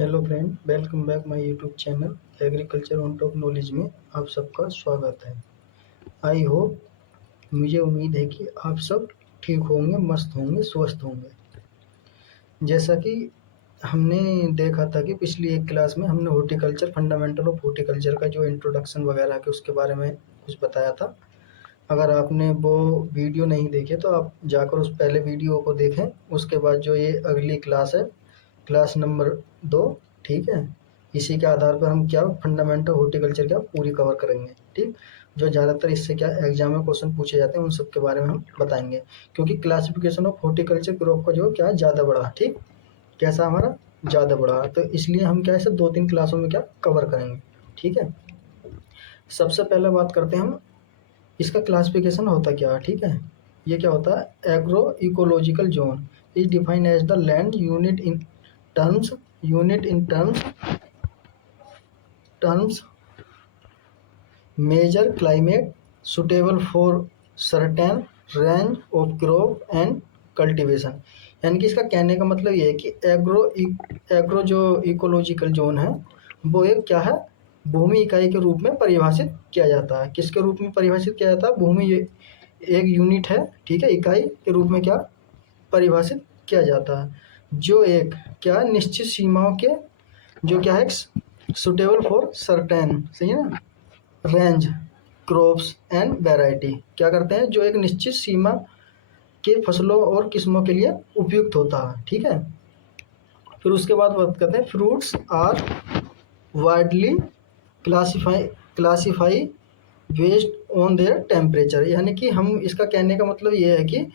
Hello friend, welcome back my YouTube channel agriculture on top knowledge में आप सबका स्वागत है। आई होप, मुझे उम्मीद है कि आप सब ठीक होंगे, मस्त होंगे, स्वस्थ होंगे। जैसा कि हमने देखा था कि पिछली एक क्लास में हमने हॉर्टिकल्चर, फंडामेंटल ऑफ हॉर्टिकल्चर का जो इंट्रोडक्शन वगैरह के उसके बारे में कुछ बताया था। अगर आपने वो वीडियो नहीं देखे तो आप जाकर उस पहले वीडियो को देखें। उसके बाद जो ये अगली क्लास है, क्लास नंबर 2, ठीक है, इसी के आधार पर हम क्या फंडामेंटल हॉर्टिकल्चर क्या पूरी कवर करेंगे। ठीक, जो ज़्यादातर इससे क्या एग्जाम में क्वेश्चन पूछे जाते हैं उन सब के बारे में हम बताएंगे, क्योंकि क्लासिफिकेशन ऑफ हॉर्टिकल्चर क्रॉप का जो क्या ज़्यादा बड़ा, ठीक, कैसा हमारा ज़्यादा बड़ा, तो इसलिए हम क्या ऐसे 2-3 क्लासों में क्या कवर करेंगे। ठीक है, सबसे पहले बात करते हैं हम इसका क्लासिफिकेशन होता क्या है। ठीक है, ये क्या होता है, agro ecological zone is defined as the land unit in terms major climate suitable for certain range of crop and cultivation. यानी कि इसका कहने का मतलब ये है कि एग्रो जो इकोलॉजिकल जोन है वो एक क्या है, भूमि इकाई के रूप में परिभाषित किया जाता है। किसके रूप में परिभाषित किया जाता है? भूमि एक यूनिट है, ठीक है, इकाई के रूप में क्या परिभाषित किया जाता है, जो एक क्या निश्चित सीमाओं के जो क्या है सुटेबल फॉर सर्टेन, सही है ना, रेंज क्रॉप्स एंड वैरायटी, क्या करते हैं, जो एक निश्चित सीमा के फसलों और किस्मों के लिए उपयुक्त होता है। ठीक है, फिर उसके बाद बात करते हैं fruits are widely classify based on their temperature. यानी कि हम इसका कहने का मतलब ये है कि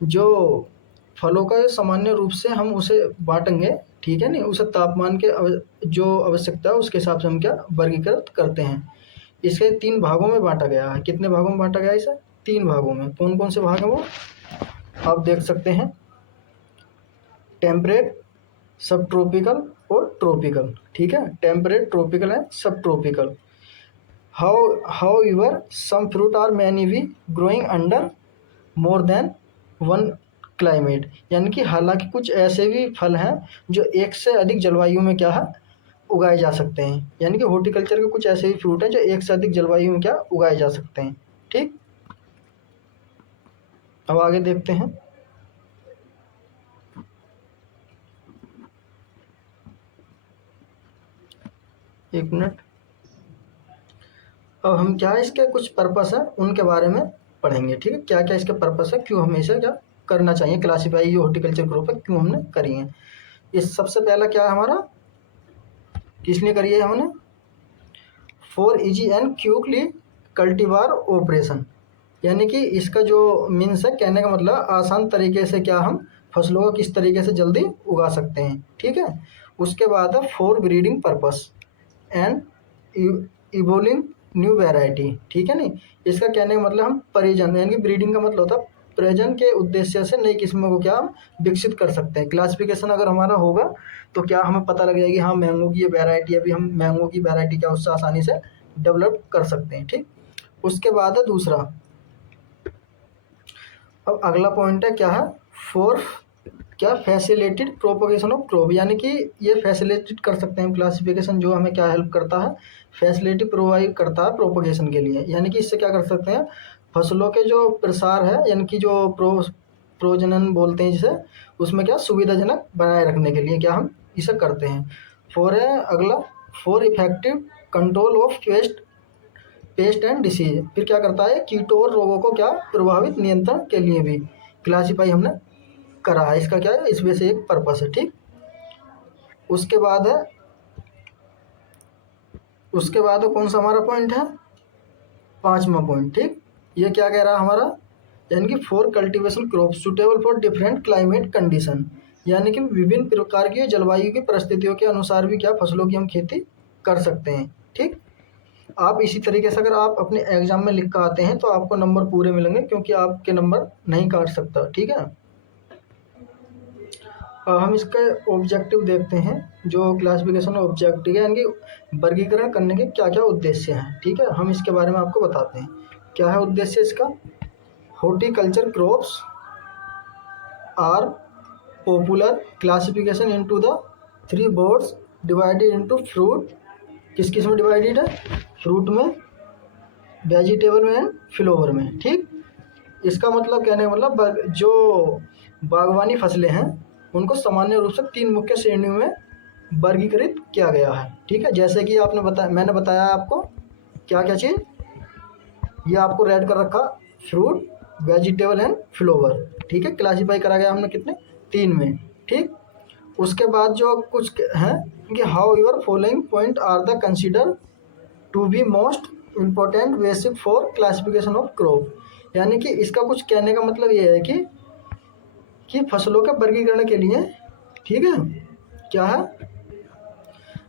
जो फलों का सामान्य रूप से हम उसे बांटेंगे, ठीक है, नहीं, उसे तापमान के जो आवश्यकता है उसके हिसाब से हम क्या वर्गीकृत करते हैं। इसे 3 भागों में बांटा गया है। कितने भागों में बांटा गया है इसे? 3 भागों में। कौन कौन से भाग हैं वो आप देख सकते हैं, टेम्परेट, सब ट्रॉपिकल और ट्रॉपिकल। ठीक है, टेम्परेट, ट्रॉपिकल एंड सब tropical. However, some fruit are many be growing under more than one climate। यानी कि हालांकि कुछ ऐसे भी फल हैं जो एक से अधिक जलवायु में क्या है उगाए जा सकते हैं। यानी कि हॉर्टिकल्चर के कुछ ऐसे भी फ्रूट हैं जो एक से अधिक जलवायु में क्या उगाए जा सकते हैं। ठीक, अब आगे देखते हैं। एक मिनट, अब हम क्या इसके कुछ पर्पस है उनके बारे में पढ़ेंगे। ठीक है, क्या क्या इसके पर्पस है, क्यों हमेशा क्या करना चाहिए, क्लासीफाई जो हॉर्टिकल्चर ग्रुप है क्यों हमने करी है। इस सबसे पहला क्या है हमारा, किस लिए करी है हमने, for easy and quickly cultivar operation. यानी कि इसका जो मीन्स है, कहने का मतलब आसान तरीके से क्या हम फसलों को किस तरीके से जल्दी उगा सकते हैं। ठीक है, उसके बाद है for breeding purpose and evolving new variety. ठीक है, नहीं, इसका कहने का मतलब हम परिजन, यानी कि ब्रीडिंग का मतलब होता है प्रजनन के उद्देश्य से नई किस्मों को क्या हम विकसित कर सकते हैं। क्लासिफिकेशन अगर हमारा होगा तो क्या हमें पता लग जाएगी, हाँ मैंगो की ये वैरायटी, अभी हम मैंगो की वैरायटी क्या उससे आसानी से डेवलप कर सकते हैं। ठीक, उसके बाद है दूसरा, अब अगला पॉइंट है क्या है, फॉर क्या फैसिलिटेड प्रोपोगेशन ऑफ क्रॉप। यानी कि ये फैसिलिटेट कर सकते हैं क्लासिफिकेशन, जो हमें क्या हेल्प करता है, फैसिलिटी प्रोवाइड करता है प्रोपोगेशन के लिए। यानी कि इससे क्या कर सकते हैं, फसलों के जो प्रसार है, यानी कि जो प्रजनन बोलते हैं जिसे, उसमें क्या सुविधाजनक बनाए रखने के लिए क्या हम इसे करते हैं। फॉर है अगला, for effective control of paste and disease. फिर क्या करता है, कीटों और रोगों को क्या प्रभावित नियंत्रण के लिए भी क्लासीफाई हमने करा है। इसका क्या है, इसमें से एक पर्पस है। ठीक, उसके बाद है कौन सा हमारा पॉइंट है, 5वां पॉइंट। ठीक, ये क्या कह रहा है हमारा, यानी कि for cultivation crop suitable for different climate condition. यानी कि विभिन्न प्रकार की जलवायु की परिस्थितियों के अनुसार भी क्या फसलों की हम खेती कर सकते हैं। ठीक, आप इसी तरीके से अगर आप अपने एग्जाम में लिख कर आते हैं तो आपको नंबर पूरे मिलेंगे, क्योंकि आपके नंबर नहीं काट सकता। ठीक है, हम इसका ऑब्जेक्टिव देखते हैं, जो क्लासिफिकेशन ऑब्जेक्टिव है, यानी कि वर्गीकरण करने के क्या क्या उद्देश्य हैं। ठीक है, हम इसके बारे में आपको बताते हैं क्या है उद्देश्य इसका। Horticulture crops are popular classification into the 3 boards divided into fruit, किस किस में डिवाइडेड है, फ्रूट में, वेजिटेबल में एंड फ्लावर में। ठीक, इसका मतलब कहने का मतलब जो बागवानी फसलें हैं उनको सामान्य रूप से 3 मुख्य श्रेणियों में वर्गीकृत किया गया है। ठीक है, जैसे कि आपने बताया, मैंने बताया आपको क्या क्या चीज़, ये आपको रेड कर रखा, फ्रूट, वेजिटेबल एंड फ्लावर। ठीक है, क्लासीफाई करा गया हमने कितने, 3 में। ठीक, उसके बाद जो कुछ हैं कि how your following point are the consider to be most important basic for classification of crop. यानी कि इसका कुछ कहने का मतलब ये है कि फसलों के वर्गीकरण के लिए, ठीक है, क्या है,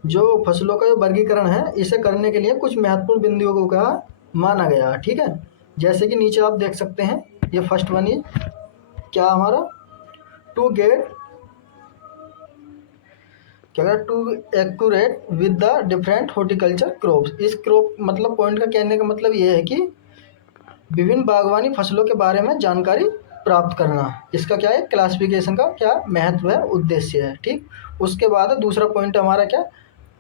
जो फसलों का जो वर्गीकरण है इसे करने के लिए कुछ महत्वपूर्ण बिंदुओं को क्या माना गया है। ठीक है, जैसे कि नीचे आप देख सकते हैं, ये फर्स्ट वन इज क्या हमारा, टू गेट क्या, to accurate with the different horticulture crops. इस क्रॉप मतलब पॉइंट का कहने का मतलब ये है कि विभिन्न बागवानी फसलों के बारे में जानकारी प्राप्त करना, इसका क्या है, क्लासिफिकेशन का क्या महत्व है, उद्देश्य है। ठीक, उसके बाद दूसरा पॉइंट हमारा क्या,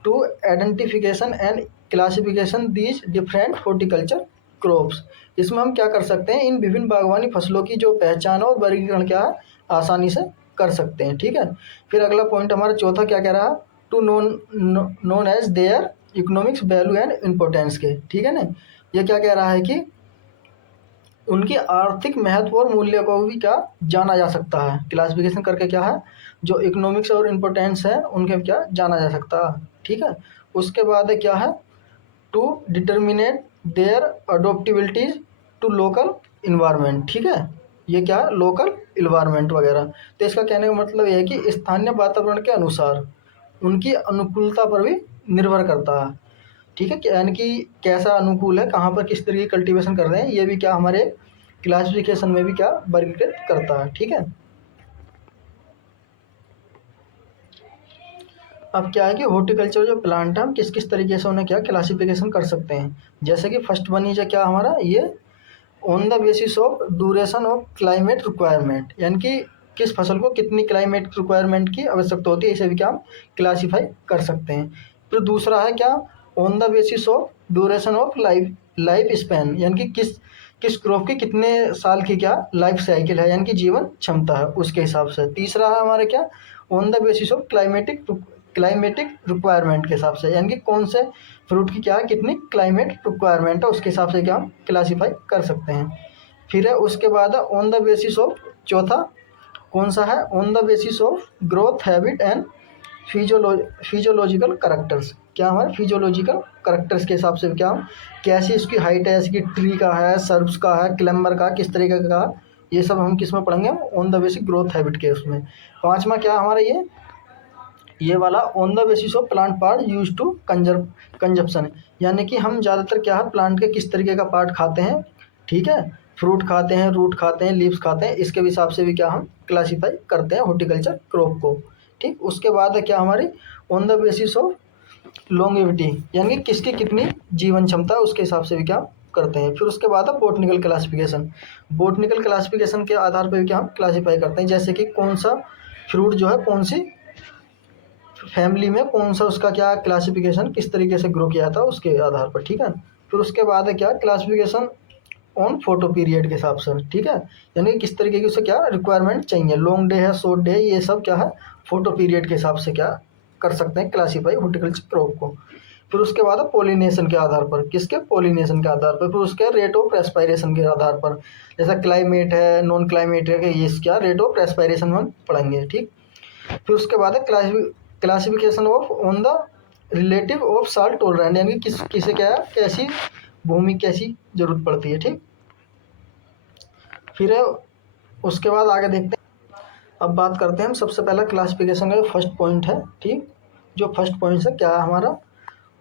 to identification and classification these different horticulture crops. इसमें हम क्या कर सकते हैं, इन विभिन्न बागवानी फसलों की जो पहचान और वर्गीकरण क्या है आसानी से कर सकते हैं। ठीक है, फिर अगला पॉइंट हमारा चौथा क्या कह रहा है, to known as their economics value and importance के। ठीक है ना, ये क्या कह रहा है कि उनकी आर्थिक महत्व और मूल्य को भी क्या जाना जा सकता है, क्लासिफिकेशन करके क्या है, जो इकोनॉमिक्स और इम्पोर्टेंस है उनके क्या जाना जा सकता है। ठीक है, उसके बाद क्या है, to determinate their adaptabilities to local environment. ठीक है, ये क्या है, लोकल इन्वायरमेंट वगैरह। तो इसका कहने का मतलब ये है कि स्थानीय वातावरण के अनुसार उनकी अनुकूलता पर भी निर्भर करता है। ठीक है, यानी कि कैसा अनुकूल है, कहाँ पर किस तरीके की कल्टीवेशन कर रहे हैं, ये भी क्या हमारे क्लासिफिकेशन में भी क्या वर्गीकृत करता है। ठीक है, अब क्या है कि हॉर्टिकल्चर जो प्लांट है हम किस किस तरीके से उन्हें क्या क्लासिफिकेशन कर सकते हैं। जैसे कि फर्स्ट वन इज क्या हमारा, ये on the basis of duration of climate requirement, यानी कि किस फसल को कितनी क्लाइमेट रिक्वायरमेंट की आवश्यकता होती है, इसे भी क्या हम क्लासीफाई कर सकते हैं। फिर दूसरा है क्या, on the basis of duration of life span, यानी कि किस किस क्रॉप की कितने साल की क्या लाइफ साइकिल है, यानी कि जीवन क्षमता है, उसके हिसाब से। तीसरा है हमारे क्या, on the basis of climatic requirement के हिसाब से, यानी कि कौन से फ्रूट की क्या है कितनी क्लाइमेट रिक्वायरमेंट है, उसके हिसाब से क्या हम क्लासीफाई कर सकते हैं। फिर है उसके बाद ऑन द बेसिस ऑफ, चौथा कौन सा है, on the basis of growth habit and physiological characters. क्या हमारे फिजियोलॉजिकल करेक्टर्स के हिसाब से क्या हम, कैसी इसकी हाइट है, जैसे कि ट्री का है, सर्ब्स का है, क्लेम्बर का, किस तरीके का, ये सब हम किस में पढ़ेंगे, on the basis growth habit के उसमें। पांचवा क्या हमारा ये वाला on the basis of plant part use to consumption, यानी कि हम ज़्यादातर क्या है प्लांट के किस तरीके का पार्ट खाते हैं। ठीक है, फ्रूट खाते हैं, रूट खाते हैं, लीव्स खाते हैं, इसके हिसाब से भी क्या हम क्लासीफाई करते हैं हॉर्टिकल्चर क्रॉप को। ठीक, उसके बाद है क्या हमारी, on the basis of longevity, यानी किसकी कितनी जीवन क्षमता है, उसके हिसाब से भी क्या करते हैं। फिर उसके बाद है बोटनिकल क्लासिफिकेशन। बोटनिकल क्लासिफिकेशन के आधार पर भी क्या हम क्लासीफाई करते हैं, जैसे कि कौन सा फ्रूट जो है कौन सी फैमिली में कौन सा उसका क्या क्लासिफिकेशन किस तरीके से ग्रो किया था उसके आधार पर। ठीक है, फिर उसके बाद है क्या क्लासिफिकेशन ऑन फोटो पीरियड के हिसाब से। ठीक है, यानी कि किस तरीके की उसे क्या रिक्वायरमेंट चाहिए, लॉन्ग डे है, शॉर्ट डे है, ये सब क्या है फोटो पीरियड के हिसाब से क्या कर सकते हैं क्लासीफाई हॉर्टिकल्चर क्रॉप को। फिर उसके बाद पॉलिनेशन के आधार पर, किसके पॉलिनेशन के आधार पर, फिर उसके रेट ऑफ रेस्पायरेशन के आधार पर, जैसा क्लाइमेट है, नॉन क्लाइमेट है, ये क्या रेट ऑफ रेस्पायरेशन हम पढ़ेंगे। ठीक, फिर उसके बाद है classification of on the relative of salt tolerant, यानी कि किसे क्या है कैसी भूमि कैसी जरूरत पड़ती है। ठीक, फिर है उसके बाद आगे देखते हैं, अब बात करते हैं हम सबसे पहला क्लासिफिकेशन का जो फर्स्ट पॉइंट है। ठीक, जो फर्स्ट पॉइंट है क्या है हमारा,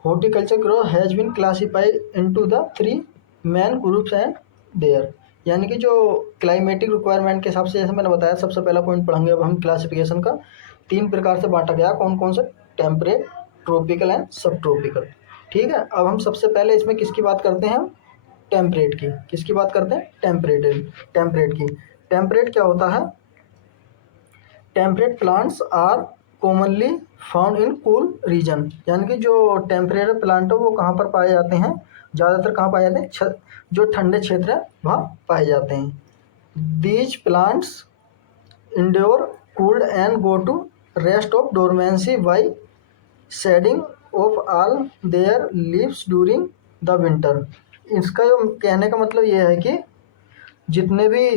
horticulture grow has been classified into the 3 main groups and there, यानी कि जो क्लाइमेटिक रिक्वायरमेंट के हिसाब से, जैसे मैंने बताया सबसे पहला पॉइंट पढ़ेंगे अब हम क्लासिफिकेशन का, 3 प्रकार से बांटा गया, कौन कौन से, टेम्परेट, ट्रॉपिकल एंड सब ट्रॉपिकल। ठीक है, अब हम सबसे पहले इसमें किसकी बात करते हैं, टेम्परेट की, किसकी बात करते हैं, टेम्परेट की। टेम्परेट क्या होता है, temperate plants are commonly found in cool region, यानी कि जो टेम्परेचर प्लांट है वो कहाँ पर पाए जाते हैं, ज़्यादातर कहाँ पाए जाते हैं, जो ठंडे क्षेत्र है वहाँ पाए जाते हैं। These plants endure cooled and go to rest of dormancy by shedding of all their leaves during the winter। इसका जो कहने का मतलब ये है कि जितने भी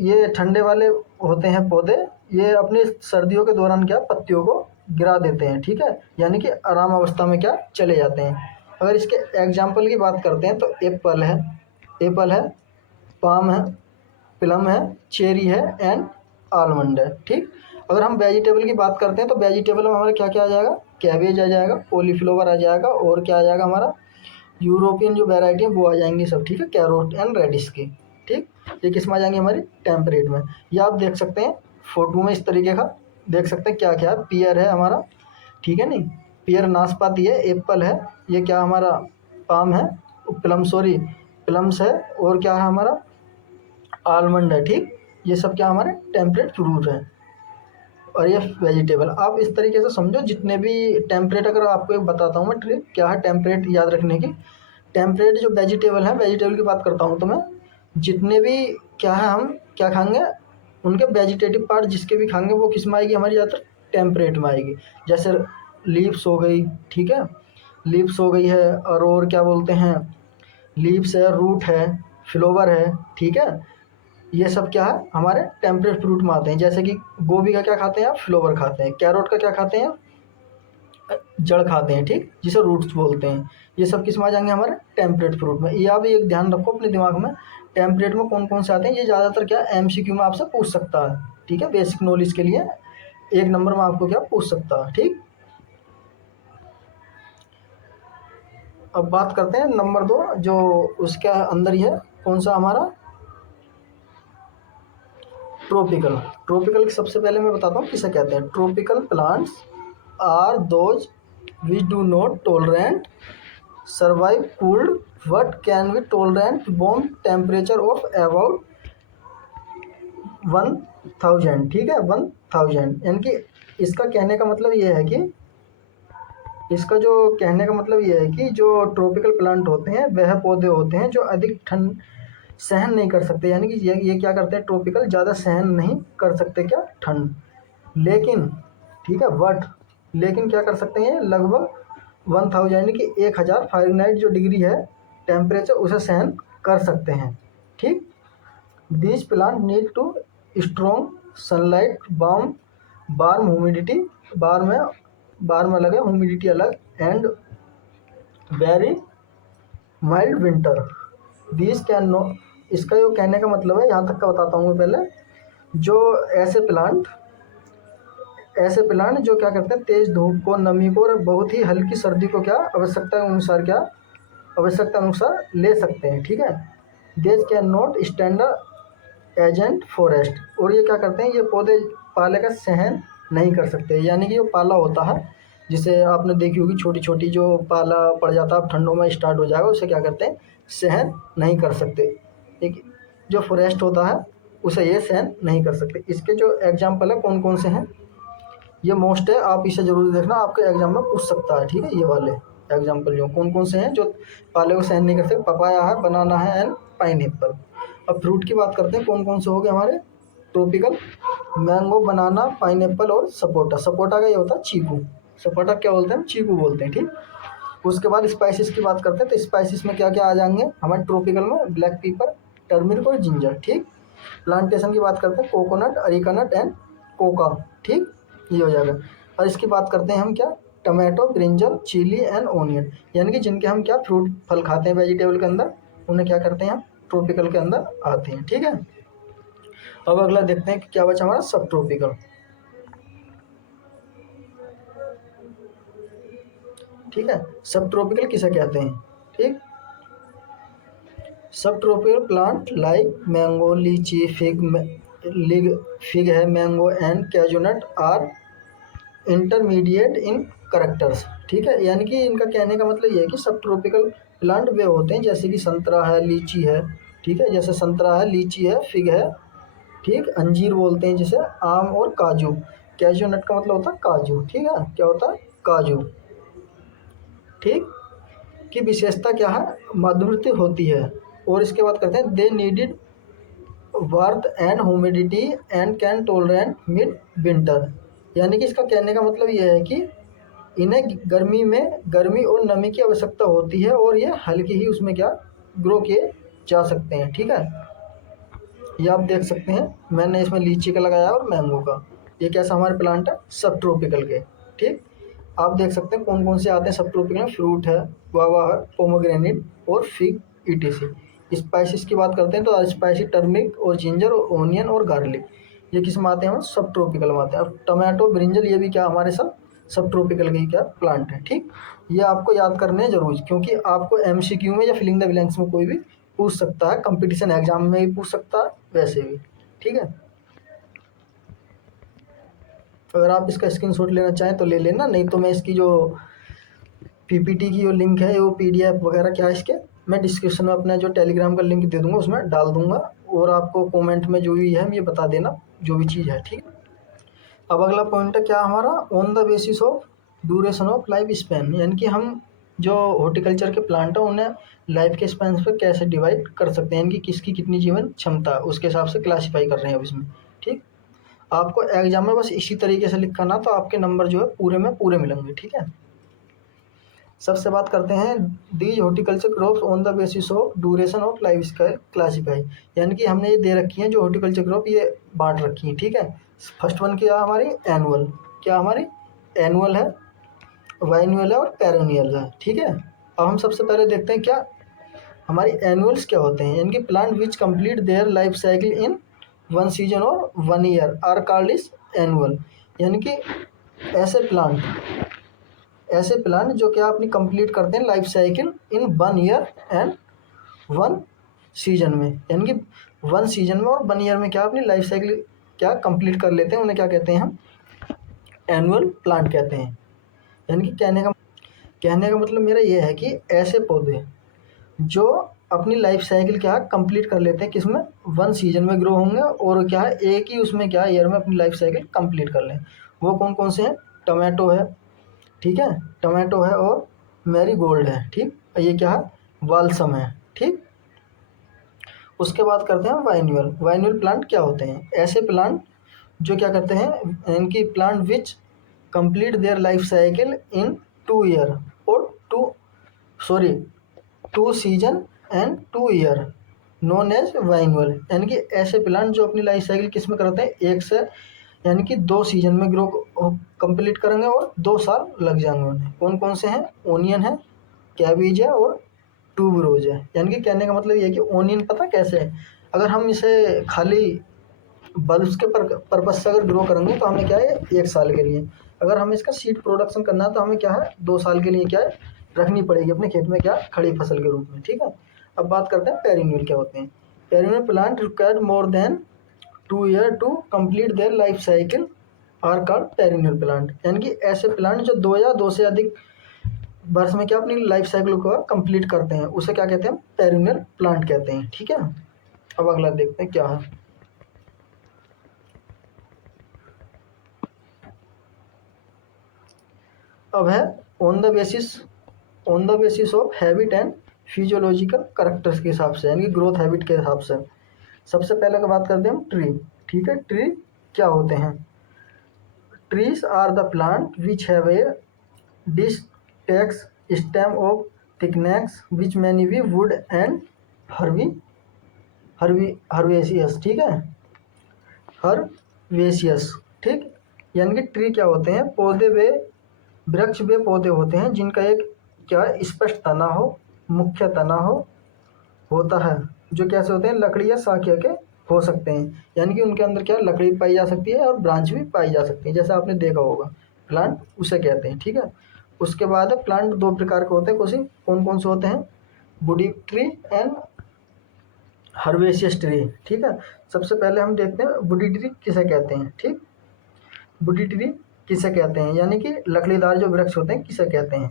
ये ठंडे वाले होते हैं पौधे, ये अपनी सर्दियों के दौरान क्या पत्तियों को गिरा देते हैं, ठीक है, यानी कि आराम अवस्था में क्या चले जाते हैं। अगर इसके एग्जाम्पल की बात करते हैं तो एप्पल है, पाम है, प्लम है, चेरी है एंड आलमंड है, ठीक। अगर हम वेजिटेबल की बात करते हैं तो वेजिटेबल में हमारा क्या क्या आ जाएगा, कैबेज आ जाएगा, कॉलीफ्लावर आ जाएगा, और क्या आ जाएगा हमारा, यूरोपियन जो वैरायटी है वो आ जाएंगी सब, ठीक है, कैरोट एंड रेडिश की, ठीक। ये किस में आ जाएंगे, हमारी टेम्परेट में। ये आप देख सकते हैं फोटो में, इस तरीके का देख सकते हैं क्या क्या है, पियर है हमारा, ठीक है, नहीं पियर नाशपाती है, एप्पल है, ये क्या हमारा पाम है, प्लम्स है, और क्या है हमारा आलमंड है, ठीक। ये सब क्या हमारे टेम्परेट फ्रूट है, और ये वेजिटेबल। आप इस तरीके से समझो, जितने भी टेम्परेट, अगर आपको एक बताता हूँ मैं ट्रिक क्या है टेम्परेट याद रखने की। टेम्परेट जो वेजिटेबल है, वेजिटेबल की बात करता हूँ तो मैं, जितने भी क्या है हम क्या खाएंगे, उनके वेजिटेटिव पार्ट जिसके भी खाएंगे वो किस में आएगी, हमारी ज़्यादातर टेम्परेट में आएगी। जैसे लीव्स हो गई, ठीक है, लीव्स हो गई है, और क्या बोलते हैं, लीव्स है, रूट है, फ्लोवर है, ठीक है, ये सब क्या है हमारे टेम्परेट फ्रूट में आते हैं। जैसे कि गोभी का क्या खाते हैं आप, फ्लोवर खाते हैं, कैरोट का क्या खाते हैं, जड़ खाते हैं, ठीक, जिसे रूट्स बोलते हैं। ये सब किस में आ जाएंगे, हमारे टेम्परेट फ्रूट में। ये आप एक ध्यान रखो अपने दिमाग में, टेम्परेट में कौन कौन से आते हैं, ये ज़्यादातर क्या एमसीक्यू में आपसे पूछ सकता है, ठीक है, बेसिक नॉलेज के लिए 1 नंबर में आपको क्या पूछ सकता है, ठीक। अब बात करते हैं नंबर 2, जो उसके अंदर ही है, कौन सा हमारा, ट्रॉपिकल की सबसे पहले मैं बताता हूँ किसे कहते हैं। Tropical plants are those which do not tolerant survive cooled but can be tolerant warm temperature of about 1000, ठीक है, 1000। यानी कि इसका कहने का मतलब ये है कि जो ट्रॉपिकल प्लांट होते हैं वह पौधे होते हैं जो अधिक ठंड सहन नहीं कर सकते, यानी कि ये क्या करते हैं, ट्रॉपिकल ज़्यादा सहन नहीं कर सकते क्या, ठंड, लेकिन ठीक है, लेकिन क्या कर सकते हैं, लगभग 1000 यानी कि 1000 फ़ारेनहाइट जो डिग्री है टेम्परेचर, उसे सहन कर सकते हैं, ठीक। These plant need to strong sunlight, warm humidity, बार में अलग है, ह्यूमिडिटी अलग, and very mild winter. These can no, इसका जो कहने का मतलब है, यहाँ तक का बताता हूँ मैं पहले। जो ऐसे प्लांट जो क्या करते हैं, तेज धूप को, नमी को और बहुत ही हल्की सर्दी को क्या आवश्यकता अनुसार ले सकते हैं, ठीक है। देज can not stand agent forest, और ये क्या करते हैं, ये पौधे पाले का सहन नहीं कर सकते, यानी कि जो पाला होता है, जिसे आपने देखी होगी छोटी छोटी जो पाला पड़ जाता है, ठंडों में स्टार्ट हो जाएगा, उसे क्या करते हैं, सहन नहीं कर सकते। एक जो फॉरेस्ट होता है उसे ये सहन नहीं कर सकते। इसके जो एग्जाम्पल है कौन कौन से हैं, ये मोस्ट है, आप इसे जरूर देखना, आपके एग्जाम में पूछ सकता है, ठीक है। ये वाले एग्जाम्पल जो कौन कौन से हैं जो पाले को सहन नहीं कर सकते, पपाया है, बनाना है एंड पाइनएप्पल। अब फ्रूट की बात करते हैं, कौन कौन से हो गए हमारे ट्रॉपिकल, मैंगो, बनाना, पाइनएप्पल और सपोटा का ये होता है चीकू, सपोटा क्या बोलते हैं, चीकू बोलते हैं, ठीक। उसके बाद स्पाइसेस की बात करते हैं, तो स्पाइसेस में क्या क्या आ जाएंगे हमारे ट्रॉपिकल में, ब्लैक पेपर, टर्मरिक और जिंजर, ठीक। प्लांटेशन की बात करते हैं, कोकोनट, अरिकानट एंड कोका, ठीक, ये हो जाएगा। और इसकी बात करते हैं हम क्या, tomato, brinjal, chilli and onion, यानी कि जिनके हम क्या फ्रूट फल खाते हैं वेजिटेबल के अंदर, उन्हें क्या करते हैं हम ट्रॉपिकल के अंदर आते हैं, ठीक है। अब अगला देखते हैं कि क्या बचा हमारा, सब ट्रॉपिकल, ठीक है। सब ट्रॉपिकल किसे कहते हैं, ठीक। सब tropical plant like mango, lychee, fig है, mango and cashew nut are intermediate in characters, ठीक है। यानी कि इनका कहने का मतलब ये है कि सब ट्रॉपिकल प्लांट वे होते हैं जैसे कि संतरा है, लीची है, ठीक है, जैसे संतरा है, लीची है, फिग है, ठीक, अंजीर बोलते हैं जिसे, आम और काजू, कैज्यू नट का मतलब होता है काजू, ठीक है, क्या होता है काजू, ठीक, की विशेषता क्या है, मधुरता होती है। और इसके बाद कहते हैं they needed वार्थ and humidity and can tolerate mid winter, यानी कि इसका कहने का मतलब ये है कि इन्हें गर्मी में गर्मी और नमी की आवश्यकता होती है और ये हल्की ही उसमें क्या ग्रो किए जा सकते हैं, ठीक है। ये आप देख सकते हैं मैंने इसमें लीची का लगाया और मैंगो का, ये कैसा हमारे प्लांट है सब ट्रॉपिकल के, ठीक। आप देख सकते हैं कौन कौन से आते हैं सब ट्रॉपिकल में, फ्रूट है, गुआवा है, पोमोग्रेनेट और फिग ईटीसी। स्पाइसेस की बात करते हैं तो स्पाइसी टर्मरिक और जिंजर और ओनियन और गार्लिक, ये किस में आते हैं, सब ट्रॉपिकल में आते हैं। अब टमाटो ब्रिंजल ये भी क्या हमारे सब ट्रॉपिकल के ही क्या प्लांट है, ठीक। ये आपको याद करने जरूर, क्योंकि आपको एमसीक्यू में या फिलिंग द ब्लैंक्स में कोई भी पूछ सकता है, कंपटीशन एग्जाम में भी पूछ सकता है, वैसे भी, ठीक है। अगर आप इसका स्क्रीनशॉट लेना चाहें तो ले लेना, नहीं तो मैं इसकी जो पीपीटी की जो लिंक है, वो पीडीएफ वगैरह क्या है इसके, मैं डिस्क्रिप्शन में अपना जो टेलीग्राम का लिंक दे दूंगा उसमें डाल दूंगा, और आपको कमेंट में जो भी है ये बता देना जो भी चीज़ है, ठीक। अब अगला पॉइंट है क्या हमारा, on the basis of duration of life span, यानी कि हम जो हॉर्टिकल्चर के प्लांट है उन्हें लाइफ के स्पैन पर कैसे डिवाइड कर सकते हैं, यानी कि किसकी कितनी जीवन क्षमता है उसके हिसाब से क्लासीफाई कर रहे हैं अब इसमें, ठीक। आपको एग्जाम में बस इसी तरीके से लिखा ना, तो आपके नंबर जो है पूरे में पूरे मिलेंगे, ठीक है। सबसे बात करते हैं these horticulture crops on the basis of duration of life style classify, यानी कि हमने ये दे रखी है जो हॉर्टिकल्चर क्रॉप ये बांट रखी है, ठीक है। फर्स्ट वन क्या हमारी एनुअल, क्या हमारी एनुअल है, बाइन्युअल है और पेरेनियल है, ठीक है। अब हम सबसे पहले देखते हैं क्या हमारी एनुअल्स क्या होते हैं, यानी कि plant which complete their life cycle in one season और one year are called is annual, यानी कि ऐसे प्लांट जो क्या अपनी कंप्लीट करते हैं life cycle in one year and one season में, यानी कि वन सीजन में और वन ईयर में क्या अपनी लाइफ साइकिल क्या कंप्लीट कर लेते हैं, उन्हें क्या कहते हैं हम एनुअल प्लांट कहते हैं। यानी कि कहने का मतलब मेरा ये है कि ऐसे पौधे जो अपनी लाइफ साइकिल क्या कंप्लीट कर लेते हैं किसमें, वन सीजन में ग्रो होंगे और क्या है एक ही उसमें क्या ईयर में अपनी लाइफ साइकिल कंप्लीट कर लें, वो कौन कौन से हैं, टमाटो है, ठीक है, टमाटो है और मैरीगोल्ड है, ठीक, ये क्या है बाल्सम है, ठीक। उसके बाद करते हैं वाइन्यूअल प्लांट क्या होते हैं, ऐसे प्लांट जो क्या करते हैं, इनकी plant which complete their life cycle in 2 year और two season and 2 year known as biennial, यानी कि ऐसे प्लांट जो अपनी लाइफ साइकिल किस में करते हैं, एक से यानी कि 2 सीजन में ग्रो कंप्लीट करेंगे और 2 साल लग जाएंगे उन्हें, कौन कौन से हैं, ओनियन है, कैबेज है और ट्यूबरोज है। यानी कि कहने का मतलब ये है कि ओनियन पता कैसे है, अगर हम इसे खाली बल्ब्स के पर्पज से अगर ग्रो करेंगे तो हमें क्या है 1 साल के लिए, अगर हमें इसका सीड प्रोडक्शन करना है तो हमें क्या है 2 साल के लिए क्या है रखनी पड़ेगी अपने खेत में क्या खड़ी फसल के रूप में, ठीक है। अब बात करते हैं पेरिन्यूअल क्या होते हैं, perennial plant required more than 2 year to complete their life cycle are called perennial plant, यानी कि ऐसे प्लांट जो 2 या 2 से अधिक वर्ष में क्या अपनी लाइफ साइकिल को कंप्लीट करते हैं उसे क्या कहते हैं, पेरिन्यूअल प्लांट कहते हैं, ठीक है। अब अगला देखते हैं क्या है, अब है on the basis of habit and physiological characters के हिसाब से, यानी कि ग्रोथ हैबिट के हिसाब से। सबसे पहले का बात करते हैं हम ट्री, ठीक है। ट्री क्या होते हैं, trees are the plant which have a distinct stem of thickness which many be wood and herby herbaceous, ठीक है, हर्वेसियस, ठीक। यानी कि ट्री क्या होते हैं, पौधे वे वृक्ष वे पौधे होते हैं जिनका एक क्या स्पष्ट तना हो, मुख्य तना होता है, जो कैसे होते हैं लकड़ी या शाखिया के हो सकते हैं, यानी कि उनके अंदर क्या लकड़ी पाई जा सकती है और ब्रांच भी पाई जा सकती है, जैसे आपने देखा होगा प्लांट उसे कहते हैं, ठीक है। उसके बाद प्लांट 2 प्रकार के होते हैं, कौन कौन से होते हैं, woody tree and herbaceous tree, ठीक है। सबसे पहले हम देखते हैं वुडी ट्री किसे कहते हैं, ठीक, वुडी ट्री किसे कहते हैं, यानी कि लकड़ीदार जो वृक्ष होते हैं किसे कहते हैं,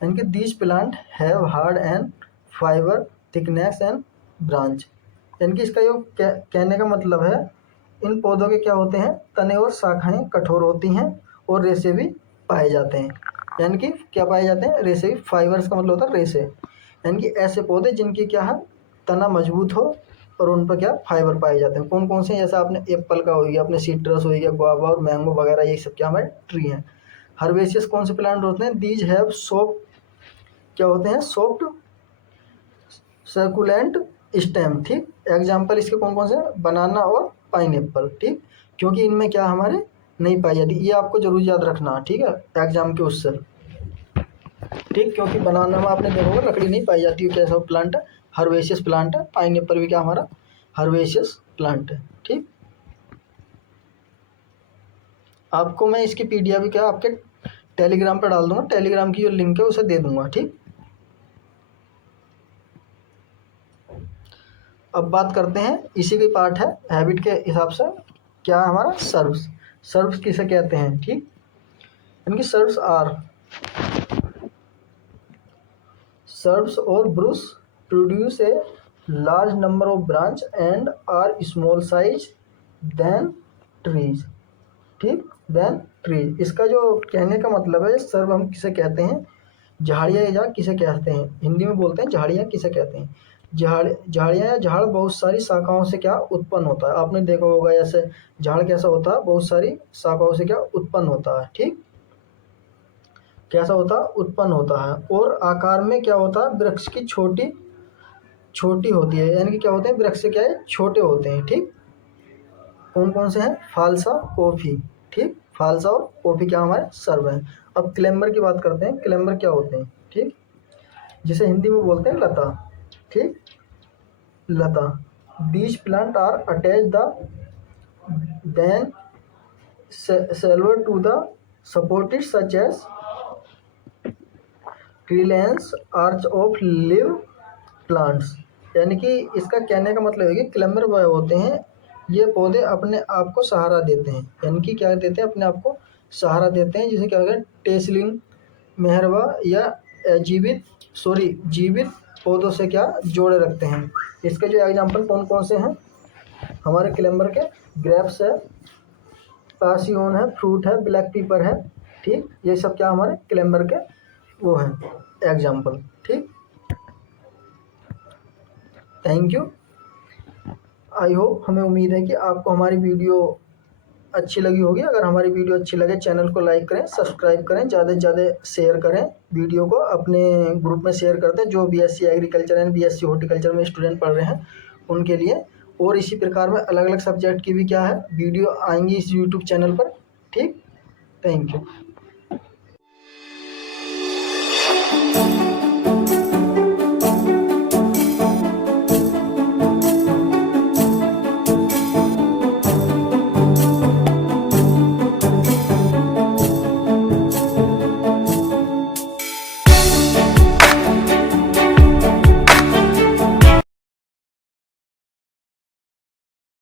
यानी कि these plant have hard and fibre thickness and branch, यानी कि इसका ये कहने का मतलब है इन पौधों के क्या होते हैं, तने और शाखाएं कठोर होती हैं और रेशे भी पाए जाते हैं। यानी कि क्या पाए जाते हैं, रेशे भी। फाइबर्स का मतलब होता है रेशे, यानी कि ऐसे पौधे जिनकी क्या है, तना मजबूत हो और उन पर क्या फाइबर पाए जाते हैं। कौन कौन से, जैसे आपने एप्पल का हो गया, अपने सिट्रस हो गया, गुआवा और मैंगो वगैरह, ये सब क्या हमारे ट्री हैं। हर्बेशियस कौन से प्लांट होते हैं, दीज हैव सॉफ्ट, क्या होते हैं, सॉफ्ट सर्कुलेंट स्टेम। ठीक, एग्जाम्पल इसके कौन कौन से, बनाना और पाइनएप्पल। ठीक, क्योंकि इनमें क्या हमारे नहीं पाई जाती, ये आपको जरूर याद रखना। ठीक है, एग्जाम के उससे। ठीक, क्योंकि बनाना में आपने देखा होगा लकड़ी नहीं पाई जाती है, कैसा प्लांट है, हर्बेशियस प्लांट है। पाइनएप्पल भी क्या हमारा हर्बेशियस प्लांट है। ठीक, आपको मैं इसकी पीडीएफ भी क्या आपके टेलीग्राम पर डाल दूंगा, टेलीग्राम की जो लिंक है उसे दे दूंगा। ठीक, अब बात करते हैं, इसी के पार्ट है हैबिट के हिसाब से, क्या है हमारा सर्व्स। सर्व्स किसे कहते हैं। ठीक, इनकी shrubs are, shrubs or bushes produce a large number of branch and are small size than trees. ठीक, देन ट्रीज, इसका जो कहने का मतलब है, सर्व हम किसे कहते हैं, झाड़ियाँ या किसे कहते हैं, हिंदी में बोलते हैं झाड़ियाँ किसे कहते हैं। झाड़ियाँ या झाड़ बहुत सारी शाखाओं से क्या उत्पन्न होता है। आपने देखा होगा ऐसे झाड़ कैसा होता है, बहुत सारी शाखाओं से क्या उत्पन्न होता है। ठीक, कैसा होता है, उत्पन्न होता है। और आकार में क्या होता है, वृक्ष की छोटी छोटी होती है, यानी कि क्या होते हैं, वृक्ष से क्या है, छोटे होते हैं। ठीक, कौन कौन से हैं, फालसा, कॉफी। ठीक, फालसा और कॉफी क्या हमारे सर्व हैं। अब क्लेम्बर की बात करते हैं, क्लेम्बर क्या होते हैं। ठीक, जिसे हिंदी में बोलते हैं लता। ठीक, लता, these plant are attach the themselves to the supported such as trellis arch of live plants. यानी कि इसका कहने का मतलब है कि क्लेम्बर वह होते हैं, ये पौधे अपने आप को सहारा देते हैं। यानी कि क्या देते हैं, अपने आप को सहारा देते हैं, जिसे क्या कहते हैं, टेसलिंग, मेहरवा या जीवित पौधों से क्या जोड़े रखते हैं। इसके जो एग्जाम्पल कौन कौन से हैं हमारे क्लेम्बर के, ग्रेप्स है, पासियोन है, फ्रूट है, ब्लैक पीपर है। ठीक, ये सब क्या हमारे क्लेम्बर के वो हैं एग्जाम्पल। ठीक, थैंक यू। आई होप, हमें उम्मीद है कि आपको हमारी वीडियो अच्छी लगी होगी। अगर हमारी वीडियो अच्छी लगे, चैनल को लाइक करें, सब्सक्राइब करें, ज़्यादा से ज़्यादा शेयर करें, वीडियो को अपने ग्रुप में शेयर करते हैं जो BSc agriculture and BSc horticulture में स्टूडेंट पढ़ रहे हैं उनके लिए। और इसी प्रकार में अलग अलग सब्जेक्ट की भी क्या है वीडियो आएंगी इस यूट्यूब चैनल पर। ठीक, थैंक यू।